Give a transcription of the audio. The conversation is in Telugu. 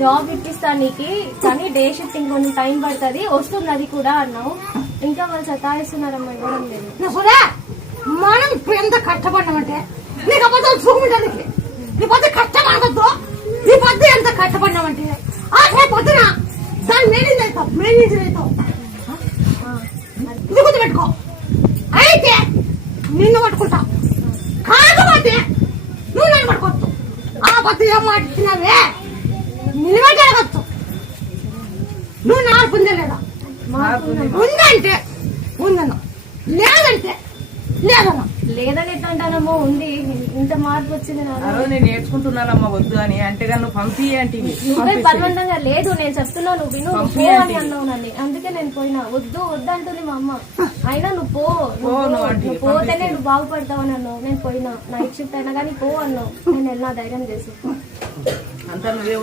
జాబ్ ఇప్పిస్తా నీకు, కానీ డే షిఫ్ట్ ఇంకొంచెం టైం పడుతుంది, వస్తుంది అది కూడా అన్నావు. ఇంకా వాళ్ళు సతాయిస్తున్నారమ్మా, ఇవ్వడం లేదు. మనం ఇప్పుడు ఎంత కష్టపడినామంటే నీకు అబద్ధాలు చూపించడానికి నీ పొద్దు కష్టం అనవద్దు. నీ పొద్దు ఎంత కష్టపడినామంటే ఆ పొద్దున దాన్ని మేనేజర్ అవుతావు. ఇది గుర్తుపెట్టుకో. అయితే నిన్ను పట్టుకుంటా, కాకపోతే నువ్వు నన్ను పట్టుకోవచ్చు. ఆ పొద్దు ఏం మాట ఇచ్చినావే నిలబడి అడగచ్చు. నువ్వు మార్పు ఉందా లేదా? ఉందంటే ఉందన్నా, లేదంటే లేదన్నా. లేదని ఎట్లా అంటానమ్మో, ఉంది. ఇంత మార్పు వచ్చింది. నేను నేర్చుకుంటున్నానమ్మా వద్దు అని అంటే నువ్వు పంపి అంటే నువ్వే బలవంతంగా లేదు నేను చెప్తున్నావు, నువ్వు విను పో అని అన్నావు నన్ను. అందుకే నేను పోయినా. వద్దు వద్దంటుంది మా అమ్మ. అయినా నువ్వు పోతేనే నువ్వు బాగుపడతావు అని అన్నావు. నేను పోయినా. నైట్ షిఫ్ట్ అయినా కానీ పో అన్నావు. నేను వెళ్ళినా ధైర్యం చేసి. అంతా నువ్వే